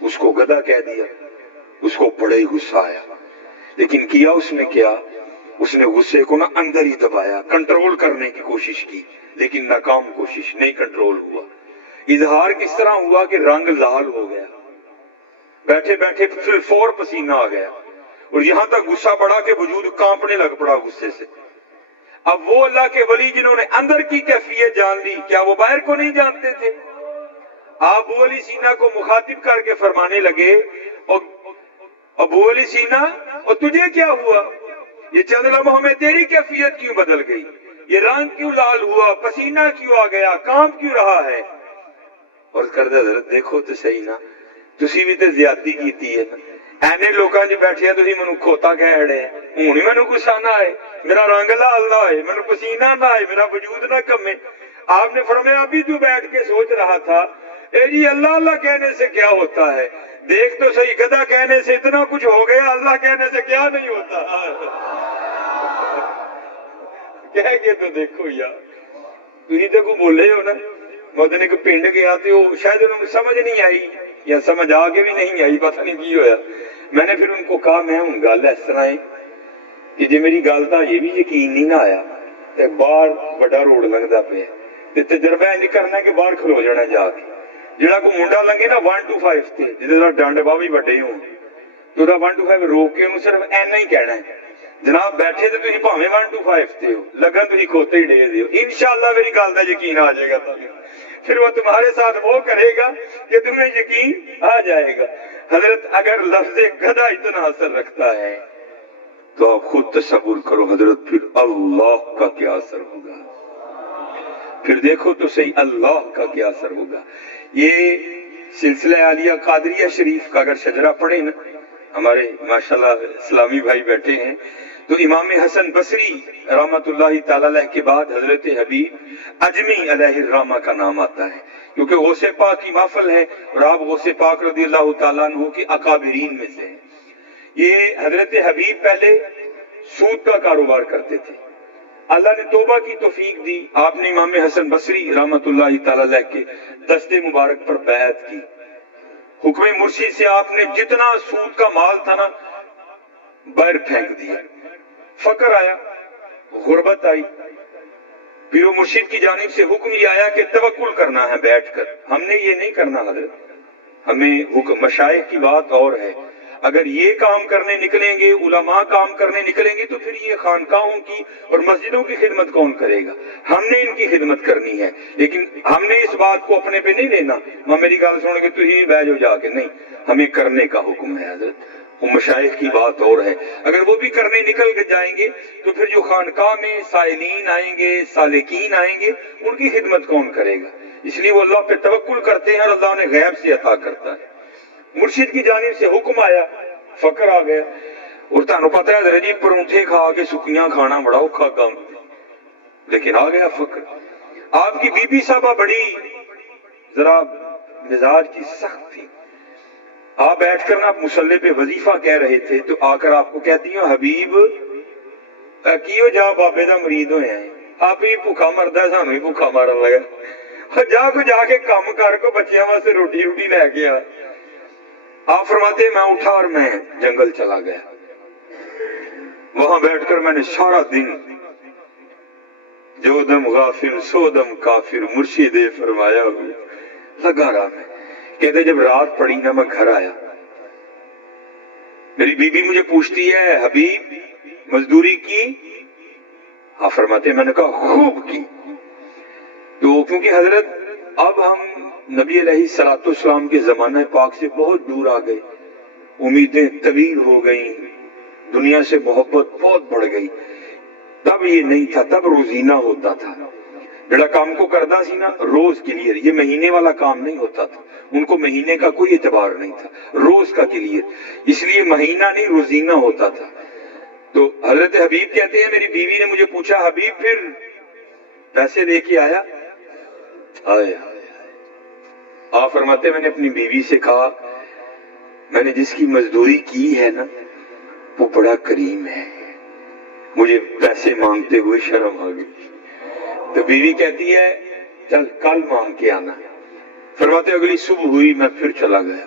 اس کو گدھا کہہ دیا. اس کو بڑا ہی غصہ آیا, لیکن کیا اس نے کیا, اس نے غصے کو نا اندر ہی دبایا, کنٹرول کرنے کی کوشش کی, لیکن ناکام کوشش, نہیں کنٹرول ہوا. اظہار کس طرح ہوا کہ رنگ لال ہو گیا, بیٹھے بیٹھے پھر فور پسینہ آ گیا, اور یہاں تک غصہ بڑھا کہ وجود کانپنے لگ پڑا غصے سے. اب وہ اللہ کے ولی جنہوں نے اندر کی کیفیت جان لی, کیا وہ باہر کو نہیں جانتے تھے؟ ابو علی سینا کو مخاطب کر کے فرمانے لگے, ابو علی سینا, اور تجھے کیا ہوا؟ یہ چند لمحوں میں تیری کیفیت کیوں بدل گئی؟ یہ رنگ کیوں لال ہوا, پسینہ کیوں آ گیا, کانپ کیوں رہا ہے؟ اور کردہ حضرت دیکھو تو صحیح نا, تسی بھی تے زیادتی کیتی ہے نا. اینے لوکاں جی بیٹھے ہیں تسی منو کھوتا کہہ رہے ہیں, ہوں ہی منو غصہ نہ آئے, میرا رنگ لال نہ آئے, منو پسینہ نہ آئے, میرا وجود نہ کمے. آپ نے فرمایا ابھی تو بیٹھ کے سوچ رہا تھا, اے جی اللہ اللہ کہنے سے کیا ہوتا ہے, دیکھ تو صحیح گدھا کہنے سے اتنا کچھ ہو گیا, اللہ کہنے سے کیا نہیں ہوتا. کہہ کے تو دیکھو یار, تھی تو کو بولے ہو نا. میں دن ایک پنڈ گیا تو شاید انہوں نے سمجھ نہیں آئی, یا سمجھ آ کے بھی نہیں آئی, پتہ نہیں کی ہویا. میں نے پھر ان کو کہا میں ہوں گل اس طرح ہے کہ جی میری گل کا یہ بھی یقین نہیں نہ آیا, تے باہر بڑا روڈ لنگدا پیا, تے تجربہ انج کرنا کہ باہر کھلو جانا جا کے, جڑا کو منڈا لگے نا 1 to 5 تے, جہاں ڈنڈ باہ بھی وڈے ہون, تو 1 to 5 روک کے انہوں صرف اینا ہی کہنا ہے, جناب بیٹھے تو تھی بھاویں 1 to 5 تے ہو, لگن تھی کھوتے ہی ڈے دیو, انشاءاللہ میری گل کا یقین آ جائے گا. پھر وہ تمہارے ساتھ وہ کرے گا کہ تمہیں یقین آ جائے گا. حضرت اگر لفظ گدھا اتنا اثر رکھتا ہے تو آپ خود تصور کرو حضرت, پھر اللہ کا کیا اثر ہوگا. پھر دیکھو تو صحیح اللہ کا کیا اثر ہوگا. یہ سلسلہ عالیہ قادریہ شریف کا اگر شجرہ پڑھیں نا, ہمارے ماشاءاللہ اسلامی بھائی بیٹھے ہیں, تو امام حسن بصری رحمت اللہ تعالی علیہ کے بعد حضرت حبیب اجمی علیہ الرحمہ کا نام آتا ہے, کیونکہ غوث پاک کی محفل ہے اور آپ غوث پاک رضی اللہ تعالیٰ عنہ کے اکابرین میں سے ہیں. یہ حضرت حبیب پہلے سود کا کاروبار کرتے تھے, اللہ نے توبہ کی توفیق دی, آپ نے امام حسن بصری رحمت اللہ تعالی علیہ کے دستے مبارک پر بیعت کی. حکم مرشد سے آپ نے جتنا سود کا مال تھا نا باہر پھینک دیا. فقر آیا, غربت آئی, پیر و مرشد کی جانب سے حکم یہ آیا کہ توکل کرنا ہے بیٹھ کر. ہم نے یہ نہیں کرنا حضرت, ہمیں حکم مشائخ کی بات اور ہے. اگر یہ کام کرنے نکلیں گے, علماء کام کرنے نکلیں گے, تو پھر یہ خانقاہوں کی اور مسجدوں کی خدمت کون کرے گا؟ ہم نے ان کی خدمت کرنی ہے, لیکن ہم نے اس بات کو اپنے پہ نہیں لینا, میں میری گل سن کے تو ہی بہ جاؤ جا کے, نہیں, ہمیں کرنے کا حکم ہے حضرت. وہ مشائخ کی بات اور ہے, اگر وہ بھی کرنے نکل کے جائیں گے تو پھر جو خانقاہ میں سائلین آئیں گے, سالکین آئیں گے, ان کی خدمت کون کرے گا؟ اس لیے وہ اللہ پہ توکل کرتے ہیں اور اللہ انہیں غیب سے عطا کرتا ہے. مرشد کی جانب سے حکم آیا, فقر آ گیا, اور تانوں پتہ ہے حضرت جی پرونٹھے کھا کے سکیاں کھانا بڑا اوکھا کام, لیکن آ گیا فقر. آپ کی بی بی صاحبہ بڑی ذرا مزاج کی سخت تھی, آپ بیٹھ کر نا مصلی پہ وظیفہ کہہ رہے تھے, تو آ کر آپ کو کہتی ہوں حبیب کیوں جا بابے دا مرید ہوئے ہیں, آپ ہی بھوکا مردا, سانو ہی بھوکا مارن لگا, جا کے کام کر کو بچیاں واسطے روٹی لے کے آ. آپ فرماتے میں اٹھا اور میں جنگل چلا گیا, وہاں بیٹھ کر میں نے سارا دن جو دم غافل سو دم کافر مرشد فرمایا لگا رہا. میں کہتے جب رات پڑی نا میں گھر آیا, میری بیوی مجھے پوچھتی ہے حبیب مزدوری کی؟ آپ فرماتے میں نے کہا خوب کی. تو کیونکہ حضرت اب ہم نبی علیہ الصلوۃ والسلام کے زمانہ پاک سے بہت دور آ گئے, امیدیں طویل ہو گئیں, دنیا سے محبت بہت بڑھ گئی. تب یہ نہیں تھا, تب روزینہ ہوتا تھا, جڑا کام کو کردا سی نا روز کلیئر, یہ مہینے والا کام نہیں ہوتا تھا, ان کو مہینے کا کوئی اعتبار نہیں تھا, روز کا کلیئر, اس لیے مہینہ نہیں روزینہ ہوتا تھا. تو حضرت حبیب کہتے ہیں میری بیوی نے مجھے پوچھا حبیب پھر پیسے لے کے آیا؟ آیا. آپ فرماتے میں نے اپنی بیوی سے کہا میں نے جس کی مزدوری کی ہے نا وہ بڑا کریم ہے, مجھے پیسے مانگتے ہوئے شرم آ گئی. تو بیوی کہتی ہے چل کل مانگ کے آنا. فرماتے اگلی صبح ہوئی, میں پھر چلا گیا,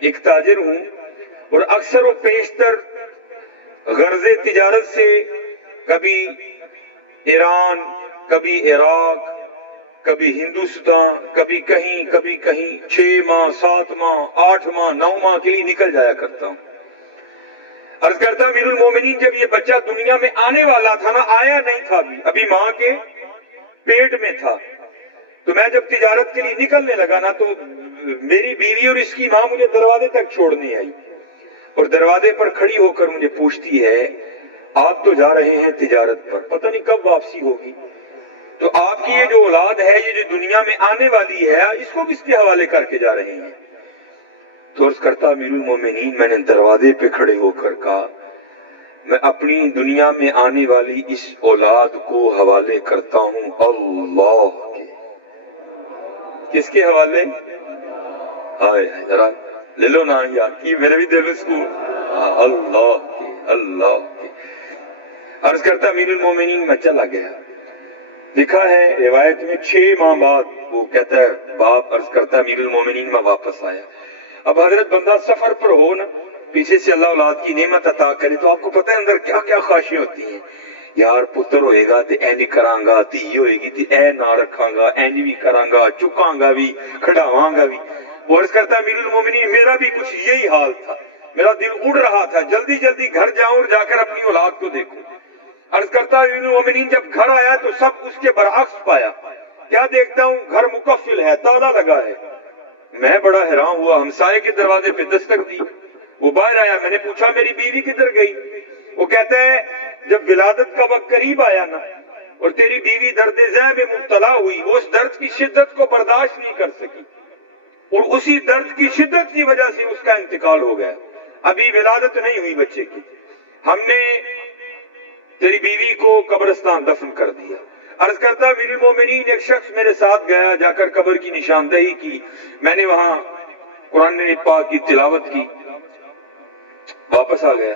ایک تاجر ہوں اور اکثر و بیشتر غرض تجارت سے کبھی ایران، کبھی عراق، کبھی ہندوستان، کبھی کہیں 6 ماہ 7 ماہ 8 ماہ 9 ماہ کے لیے نکل جایا کرتا ہوں۔ عرض کرتا امیر المومنین جب یہ بچہ دنیا میں آنے والا تھا نا، آیا نہیں تھا ابھی ماں کے پیٹ میں تھا، تو میں جب تجارت کے لیے نکلنے لگا نا تو میری بیوی اور اس کی ماں مجھے دروازے تک چھوڑنے آئی اور دروازے پر کھڑی ہو کر مجھے پوچھتی ہے آپ تو جا رہے ہیں تجارت پر، پتہ نہیں کب واپسی ہوگی، تو آپ کی یہ جو اولاد ہے، یہ جو دنیا میں آنے والی ہے، اس کو کس کے حوالے کر کے جا رہے ہیں؟ تو عرض کرتا امیر المومنین میں نے دروازے پہ کھڑے ہو کر کہا میں اپنی دنیا میں آنے والی اس اولاد کو حوالے کرتا ہوں اللہ کے۔ کس کے حوالے؟ ہائے ذرا لے لو نا یار، کی میرے بھی دل اس کو اللہ کے، اللہ کے۔ عرض کرتا امیر المومنین میں چلا گیا۔ لکھا ہے روایت میں 6 ماہ بعد وہ کہتا ہے باپ، عرض کرتا امیر المومنین میں واپس آیا۔ اب حضرت بندہ سفر پر ہو نا، پیچھے سے اللہ اولاد کی نعمت عطا کرے تو آپ کو پتہ ہے اندر کیا کیا خواہشیں ہوتی ہیں، یار پتر ہوئے گا تے اینج کراں گا، دھی ہوئے گی تے اے نہ رکھاں گا، اینج بھی کراں گا، چکاں گا بھی، کھڑاواں گا بھی۔ اور عرض کرتا امیر المومنین میرا بھی کچھ یہی حال تھا، میرا دل اڑ رہا تھا جلدی جلدی گھر جاؤں اور جا کر اپنی اولاد کو دیکھوں۔ عرض کرتا امیر المومنین جب گھر آیا تو سب اس کے برعکس پایا، کیا دیکھتا ہوں گھر مقفل ہے، تالا لگا ہے۔ میں بڑا حیران ہوا، ہمسائے کے دروازے پہ دستک دی، وہ باہر آیا، میں نے پوچھا میری بیوی کدھر گئی؟ وہ کہتا ہے جب ولادت کا وقت قریب آیا نا اور تیری بیوی درد ذہ میں مبتلا ہوئی، وہ اس درد کی شدت کو برداشت نہیں کر سکی اور اسی درد کی شدت کی وجہ سے اس کا انتقال ہو گیا۔ ابھی ولادت نہیں ہوئی بچے کی، ہم نے تیری بیوی کو قبرستان دفن کر دیا۔ عرض کرتا امیر المومنین ایک شخص میرے ساتھ گیا، جا کر قبر کی نشاندہی کی، میں نے وہاں قرآن پاک کی تلاوت کی، واپس آ گیا،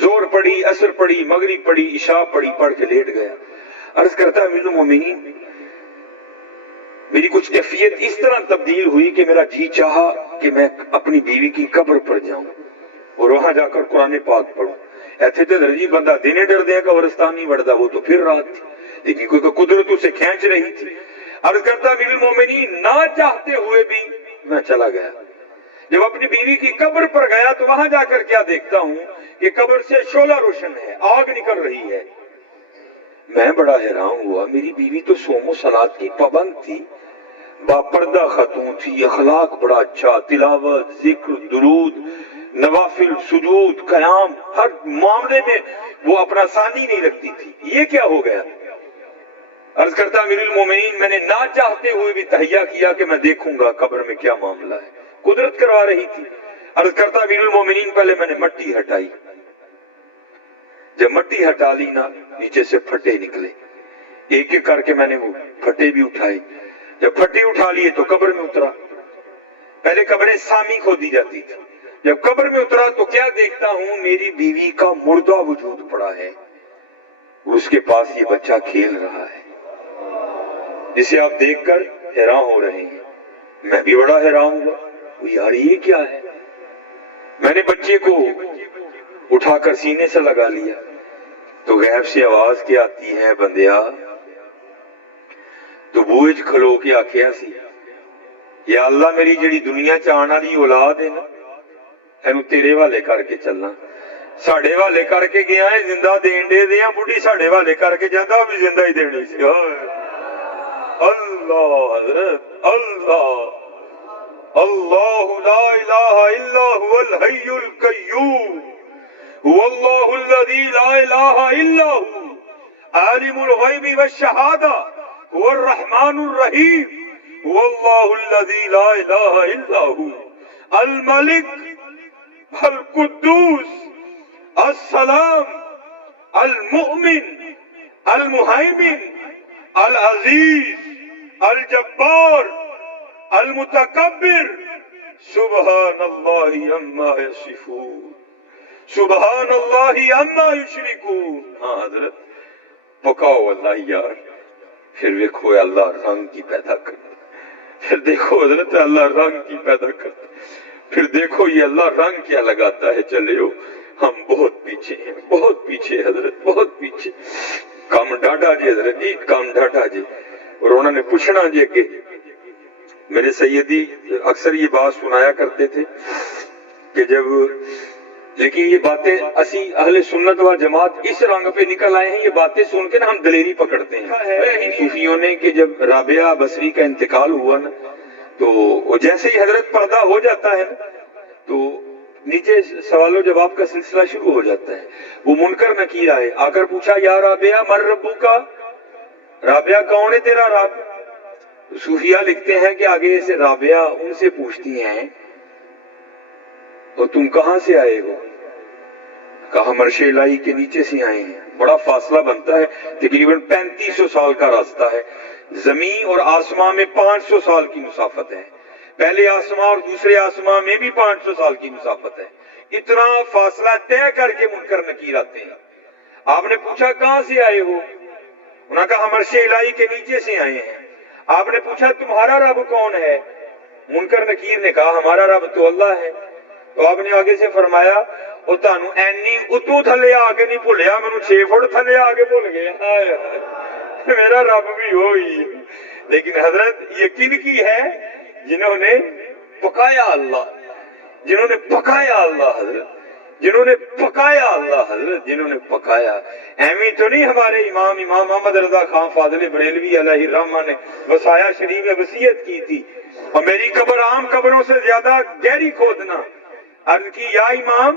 زور پڑھی، عصر پڑھی، مغرب پڑھی، عشاء پڑھی، پڑھ کے لیٹ گیا۔ عرض کرتا امیر المومنین میری کچھ کیفیت اس طرح تبدیل ہوئی کہ میرا جی چاہا کہ میں اپنی بیوی کی قبر پر جاؤں اور وہاں جا کر قرآن پاک پڑھوں۔ ایتھے تے درجی بندہ دینے ڈر دے قبرستان نہیں بڑھتا، وہ تو پھر رات تھی لیکن کوئی قدرت اسے کھینچ رہی تھی۔ عرض کرتا امیر المومنین نہ چاہتے ہوئے بھی میں چلا گیا۔ جب اپنی بیوی کی قبر پر گیا تو وہاں جا کر کیا دیکھتا ہوں کہ قبر سے شعلہ روشن ہے، آگ نکل رہی ہے۔ میں بڑا حیران ہوا، میری بیوی تو صوم و صلات کی پابند تھی، باپردہ خاتون تھی، اخلاق بڑا اچھا، تلاوت، ذکر، درود، نوافل، سجود، قیام، ہر معاملے میں وہ اپنا ثانی نہیں رکھتی تھی، یہ کیا ہو گیا؟ عرض کرتا امیر المومنین میں نے نہ چاہتے ہوئے بھی تہیہ کیا کہ میں دیکھوں گا قبر میں کیا معاملہ ہے، قدرت کروا رہی تھی۔ عرض کرتا امیر المومنین پہلے میں نے مٹی ہٹائی، جب مٹی ہٹا لی نا نیچے سے پھٹے نکلے، ایک ایک کر کے میں نے وہ پھٹے بھی اٹھائے، جب پھٹے اٹھا لیے تو قبر میں اترا۔ پہلے قبریں سامی کھودی جاتی تھی، جب قبر میں اترا تو کیا دیکھتا ہوں میری بیوی کا مردہ وجود پڑا ہے، اس کے پاس یہ بچہ کھیل رہا ہے جسے آپ دیکھ کر حیران ہو رہے ہیں۔ میں بھی بڑا حیران ہوا، یار یہ کیا ہے؟ میں نے بچے کو اٹھا کر سینے سے لگا لیا تو غیب سے آواز کیا آتی ہے، بندیا تو بوجھ کھلو کے آکھیا سی یا اللہ میری جڑی دنیا چاہن والی اولاد ہے نا اینو تیرے والے کر کے چلنا، ساڈے والے کر کے گیا ہے زندہ دین دے دیاں، بڑھی ساڈے والے کر کے جاندا وہ بھی زندہ ہی دینی سی۔ اللہ حضرت اللہ اللہ لا الہ الا هو الحی القیوم هو اللہ الذی لا الہ الا هو عالم الغیب والشہادہ هو الرحمن الرحیم هو اللہ الذی لا الہ الا هو الملک القدوس السلام المؤمن المہیمن العزیز الجبار المتکبر سبحان اللہ عما یصفون سبحان اللہ عما یشرکون۔ ہاں حضرت پکاؤ اللہ یار، پھر دیکھو اللہ رنگ کی پیدا کرتا، پھر دیکھو حضرت اللہ رنگ کی پیدا کرتا۔ پھر دیکھو یہ اللہ رنگ کیا لگاتا ہے، چلے ہو ہم بہت پیچھے ہیں، بہت پیچھے حضرت، بہت پیچھے، کم ڈاٹا جی حضرت جی، کم ڈاٹا جی۔ اور انہوں نے پوچھنا جی کہ میرے سیدی اکثر یہ بات سنایا کرتے تھے کہ جب، لیکن یہ باتیں اسی اہل سنت و جماعت اس رنگ پہ نکل آئے ہیں، یہ باتیں سن کے نا ہم دلیری پکڑتے ہیں صوفیوں نے، کہ جب رابعہ بصری کا انتقال ہوا نا تو جیسے ہی حضرت پردہ ہو جاتا ہے نا تو نیچے سوال و جواب کا سلسلہ شروع ہو جاتا ہے۔ وہ منکر نکیر آئے، آ کر پوچھا یا رابعہ مر ربو کا، رابعہ کون ہے تیرا رب؟ صوفیہ لکھتے ہیں کہ آگے سے رابعہ ان سے پوچھتی ہیں تو تم کہاں سے آئے ہو؟ کہا مرش الہی کے نیچے سے آئے ہیں۔ بڑا فاصلہ بنتا ہے، تقریباً 3500 سال کا راستہ ہے، زمین اور آسمان میں 500 سال کی مسافت ہے، پہلے آسمان اور دوسرے آسمان میں بھی 500 سال کی مسافت ہے۔ اتنا فاصلہ طے کر کے منکر نکیر آتے ہیں۔ آپ نے پوچھا کہاں سے آئے ہو؟ انہوں نے کہا مرش الہی کے نیچے سے آئے ہیں۔ آپ نے پوچھا تمہارا رب کون ہے؟ منکر نکیر نے کہا ہمارا رب تو اللہ ہے۔ تو آپ نے آگے سے فرمایا او تانوں اینی اتو تھلے آگے نہیں بھولیا، مینوں 6 فٹ تھلے آگے بھول گئے، میرا رب بھی ہوئی۔ لیکن حضرت یہ کن کی ہے؟ جنہوں نے پکایا اللہ، جنہوں نے پکایا اللہ حضرت، جنہوں نے پکایا اللہ حضرت، جنہوں نے پکایا۔ ایویں تو نہیں ہمارے امام محمد رضا خان فاضل بریلوی علیہ الرحمہ نے وصایا شریف میں وصیت کی تھی، اور میری قبر عام قبروں سے زیادہ گہری کھودنا۔ عرض کی یا امام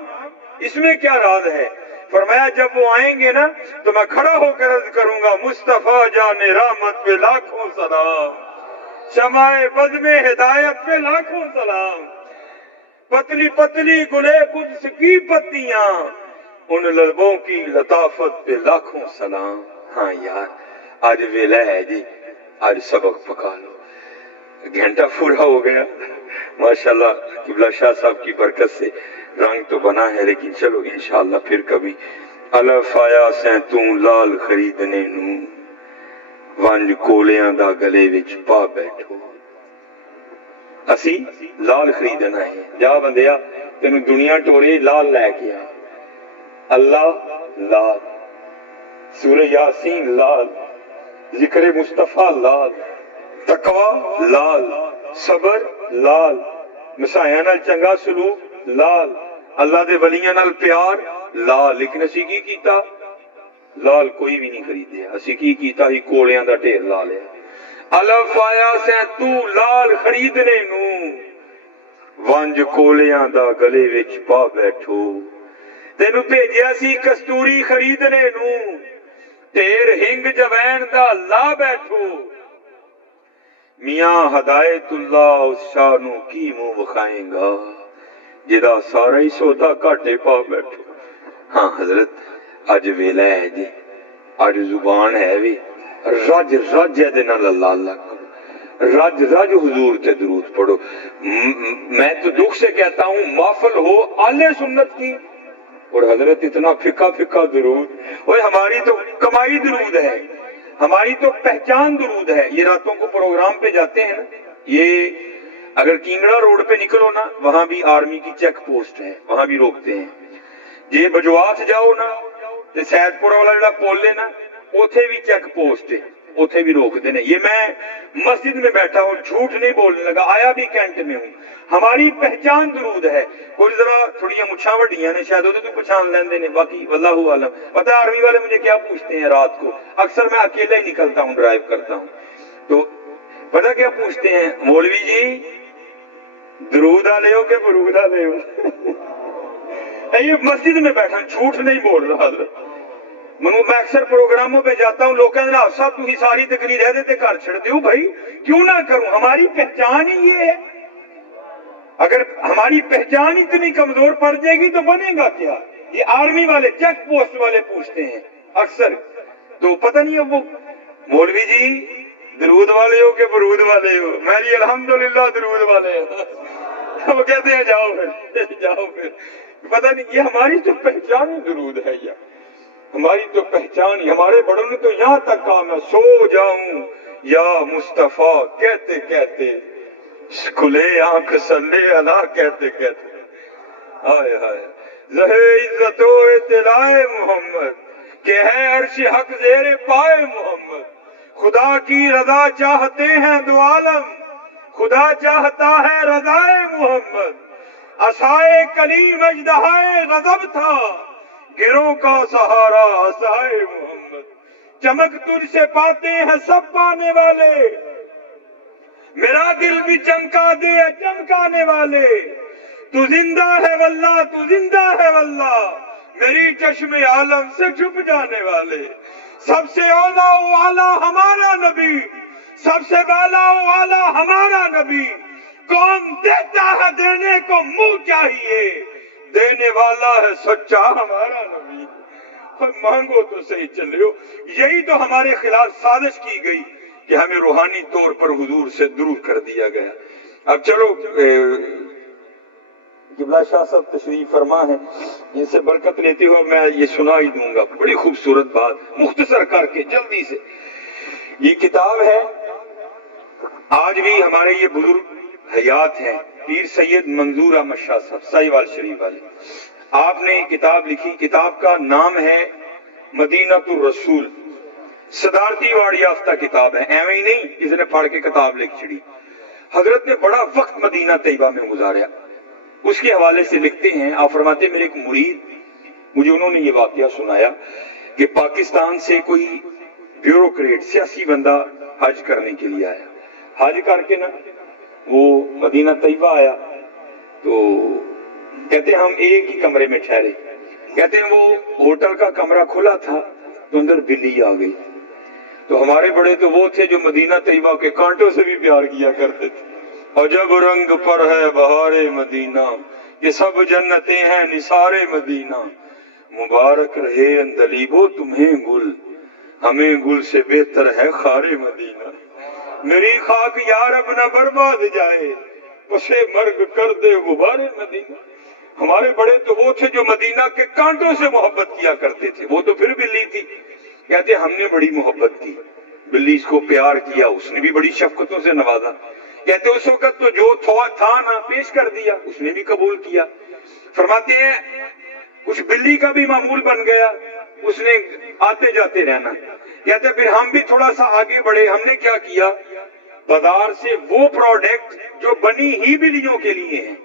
اس میں کیا راز ہے؟ فرمایا جب وہ آئیں گے نا تو میں کھڑا ہو کر عرض کروں گا مصطفیٰ جان رحمت پہ لاکھوں سلام، شمع بز میں ہدایت پہ لاکھوں سلام، پتلی پتلی گلے قدس کی پتیاں، ان لبوں کی لطافت پہ لاکھوں سلام۔ ہاں یار آج ویلا ہے جی، آج سبق پکا لو۔ گھنٹہ پورا ہو گیا، ماشاءاللہ قبلہ شاہ صاحب کی برکت سے رنگ تو بنا ہے، لیکن چلو انشاءاللہ پھر کبھی۔ الف آیا سیں توں لال خریدنے نوں، ونج کولیاں دا گلے وچ پا بیٹھو۔ اسی لال خریدنا ہے، جا بندیا تینوں دنیا ٹورے لال لے کے آ، اللہ لال، سورہ یاسین لال، ذکر مصطفیٰ لال، تقوی لال، صبر لال، مسائیاں نال چنگا سلوک لال، اللہ دے ولیاں نال پیار لال۔ لیکن اسی کی کیتا؟ لال کوئی بھی نہیں خریدیا، اسی کی کیتا ہی کولیاں دا ڈھیر لا لیا۔ الف آیا سیں تو لال خریدنے نوں، ونج کولیاں دا گلے وچ پا بیٹھو۔ تینوں بھیجیا سی کستوری خریدنے نوں، تیر ہنگ جوین دا لا بیٹھو۔ میاں ہدایت اللہ اس شاہ نو کی منہ بخائیں گا، جدا سارا ہی سودا کاٹے پا بیٹھو۔ ہاں حضرت اج ویلا ہے جی، اج زبان ہے وی رج رج دے نال اللہ اللہ کرو، رج رج حضور تے درود پڑھو۔ میں تو دکھ سے کہتا ہوں محفل ہو اہل سنت کی اور حضرت اتنا پھکا پھکا درود، وہ ہماری تو کمائی درود ہے، ہماری تو پہچان درود ہے۔ یہ راتوں کو پروگرام پہ جاتے ہیں نا، یہ اگر کینگڑا روڈ پہ نکلو نا وہاں بھی آرمی کی چیک پوسٹ ہے، وہاں بھی روکتے ہیں۔ یہ بجوات جاؤ نا تے سید پورہ والا جڑا پول ہے نا اوتھے بھی چیک پوسٹ ہے، اوتھے بھی روکتے ہیں۔ یہ میں مسجد میں بیٹھا ہوں، جھوٹ نہیں بولنے لگا، آیا بھی کینٹ میں ہوں۔ ہماری پہچان درود ہے۔ کوئی ذرا تھوڑیاں مچھاں وڈیاں نے شاید تو پہچان لیندے نے، باقی واللہ عالم۔ پتہ ہے آرمی والے مجھے کیا پوچھتے ہیں رات کو؟ اکثر میں اکیلا ہی نکلتا ہوں، ڈرائیو کرتا ہوں، تو پتہ کیا پوچھتے ہیں؟ مولوی جی درود آلے ہو کہ برود آلے ہو؟ یہ مسجد میں بیٹھا، جھوٹ نہیں بول رہا حضرت۔ میں اکثر پروگراموں پہ جاتا ہوں، لوگ کہتے ہیں صاحب تھی ساری تقریر ہے دیتے کر چھڑ دیو۔ بھائی کیوں نہ کروں، ہماری پہچان ہی یہ ہے۔ اگر ہماری پہچان اتنی کمزور پڑ جائے گی تو بنے گا کیا؟ یہ آرمی والے چیک پوسٹ والے پوچھتے ہیں اکثر، تو پتہ نہیں ہے وہ مولوی جی درود والے ہو کہ برود والے ہو؟ میری الحمدللہ درود والے ہو۔ وہ کہتے ہیں جاؤ پھر جاؤ پھر۔ پتہ نہیں، یہ ہماری تو پہچان درود ہے، یا ہماری تو پہچان ہی۔ ہمارے بڑوں نے تو یہاں تک کہا میں سو جاؤں یا مصطفیٰ کہتے کہتے کھلے آنکھ صلی اللہ کہتے کہتے آئے ہائے زہے عزت و اطلاع محمد کہ ہے عرش حق زیر پائے محمد. خدا کی رضا چاہتے ہیں دو عالم, خدا چاہتا ہے رضائے محمد. عصائے کلیم اژدہائے غضب تھا, گروہ کا سہارا عصائے محمد. چمک تجھ سے پاتے ہیں سب پانے والے, میرا دل بھی چمکا دے چمکانے والے. تو زندہ ہے واللہ, تو زندہ ہے واللہ, میری چشم عالم سے چھپ جانے والے. سب سے اولا و اعلیٰ ہمارا نبی, سب سے بالا و اعلیٰ ہمارا نبی. کون دیتا ہے دینے کو منہ چاہیے, دینے والا ہے سچا ہمارا نبی. مانگو تو صحیح چلے ہو. یہی تو ہمارے خلاف سازش کی گئی کہ ہمیں روحانی طور پر حضور سے دور کر دیا گیا. اب چلو قبلہ شاہ صاحب تشریف فرما ہے, ان سے برکت لیتے ہو میں یہ سنا ہی دوں گا. بڑی خوبصورت بات مختصر کر کے جلدی سے. یہ کتاب ہے, آج بھی ہمارے یہ بزرگ حیات ہیں, پیر سید منظور احمد شاہ صاحب ساہیوال شریف والے. آپ نے کتاب لکھی, کتاب کا نام ہے مدینۃ الرسول. صدارتی ایوارڈ یافتہ کتاب ہے, ایویں ہی نہیں اس نے پڑھ کے کتاب لکھ چھڑی. حضرت نے بڑا وقت مدینہ طیبہ میں گزارا. اس کے حوالے سے لکھتے ہیں, آپ فرماتے ہیں میرے ایک مرید, مجھے انہوں نے یہ واقعہ سنایا کہ پاکستان سے کوئی بیوروکریٹ سیاسی بندہ حج کرنے کے لیے آیا. حج کر کے نا وہ مدینہ طیبہ آیا تو کہتے ہیں ہم ایک ہی کمرے میں ٹھہرے. کہتے ہیں وہ ہوٹل کا کمرہ کھلا تھا تو اندر بلی آ گئی. تو ہمارے بڑے تو وہ تھے جو مدینہ طیبہ کے کانٹوں سے بھی پیار کیا کرتے تھے. اور جب رنگ پر ہے بہار مدینہ, یہ سب جنتیں ہیں نثار مدینہ. مبارک رہے اندلیبو تمہیں گل, ہمیں گل سے بہتر ہے خار مدینہ. میری خاک یا رب نہ برباد جائے, پسے مرگ کر دے غبار مدینہ. ہمارے بڑے تو وہ تھے جو مدینہ کے کانٹوں سے محبت کیا کرتے تھے. وہ تو پھر بلی تھی. کہتے ہم نے بڑی محبت کی, بلی اس کو پیار کیا, اس نے بھی بڑی شفقتوں سے نوازا. کہتے اس وقت تو جو تھا نا پیش کر دیا, اس نے بھی قبول کیا. فرماتے ہیں کچھ بلی کا بھی معمول بن گیا, اس نے آتے جاتے رہنا. کہتے پھر ہم بھی تھوڑا سا آگے بڑھے. ہم نے کیا کیا, بازار سے وہ پروڈکٹ جو بنی ہی بلیوں کے لیے ہیں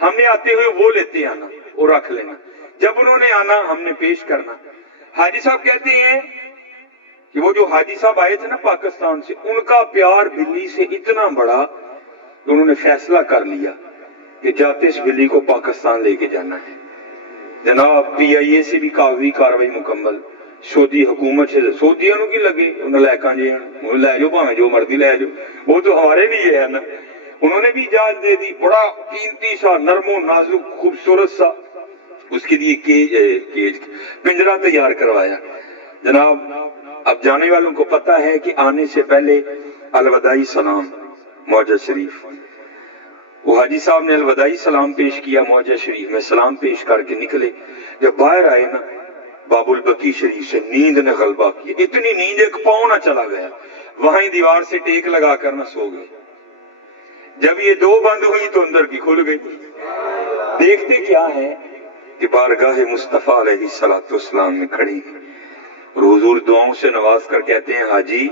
ہم نے آتے ہوئے وہ لیتے آنا اور رکھ لینا. جب انہوں نے آنا ہم نے پیش کرنا. حاجی صاحب کہتے ہیں کہ وہ جو حاجی صاحب آئے تھے نا پاکستان سے, ان کا پیار بلی سے اتنا بڑا کہ انہوں نے فیصلہ کر لیا کہ جاتے اس بلی کو پاکستان لے کے جانا ہے. جناب پی آئی اے سے بھی کاغذی کاروائی مکمل, سعودی حکومت سے سعودیاں کی لگے انہوں لے کہاں جی لے جاؤ بھاویں جو مرضی لے جاؤ, وہ تو ہمارے لیے ہے نا. انہوں نے بھی اجازت دے دی. بڑا قیمتی سا نرم و نازک خوبصورت سا اس کے لیے کیج پنجرہ تیار کروایا. جناب اب جانے والوں کو پتا ہے کہ آنے سے پہلے الوداعی سلام معجز شریف, وہ حاجی صاحب نے الوداعی سلام پیش کیا معجز شریف میں, سلام پیش کر کے نکلے. جب باہر آئے نا باب البقی شریف سے نیند نے غلبہ کیا. اتنی نیند ایک پاؤں نہ چلا گیا, وہیں دیوار سے ٹیک لگا کر نہ سو گئے. جب یہ دو بند ہوئی تو اندر کی کھل گئی. دیکھتے کیا ہے کہ بارگاہ مصطفیٰ علیہ الصلوۃ والسلام میں کھڑی ہیں اور حضور دعاؤں سے نواز کر کہتے ہیں حاجی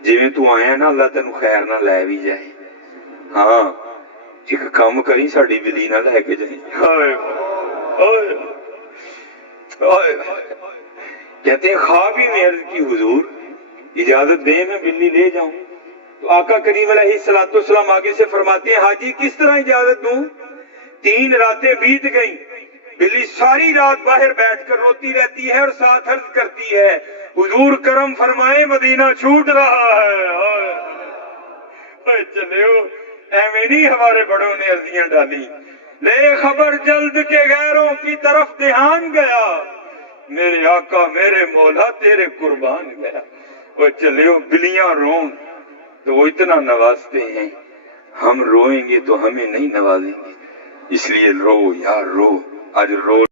جویں تو آیا نا اللہ تینوں خیر نہ لے بھی جائے. ہاں ایک کام کری ساڈی بلی نہ لے کے جائیں. کہتے ہیں خواب ہی میں عرض کی حضور اجازت دیں میں بلی لے جاؤں. تو آقا کریم علیہ الصلوۃ والسلام آگے سے فرماتے ہیں حاجی کس طرح اجازت دوں, 3 راتیں بیت گئیں, بلی ساری رات باہر بیٹھ کر روتی رہتی ہے اور ساتھ عرض کرتی ہے حضور کرم فرمائے مدینہ چھوٹ رہا ہے. چلے ہو ایویں نہیں ہمارے بڑوں نے عرضیاں ڈالی. لے خبر جلد کے غیروں کی طرف دھیان گیا, میرے آقا میرے مولا تیرے قربان گیا. وہ چلے ہو بلیاں رون تو وہ اتنا نوازتے ہیں, ہم روئیں گے تو ہمیں نہیں نوازیں گے. اس لیے رو یار رو, آج رو.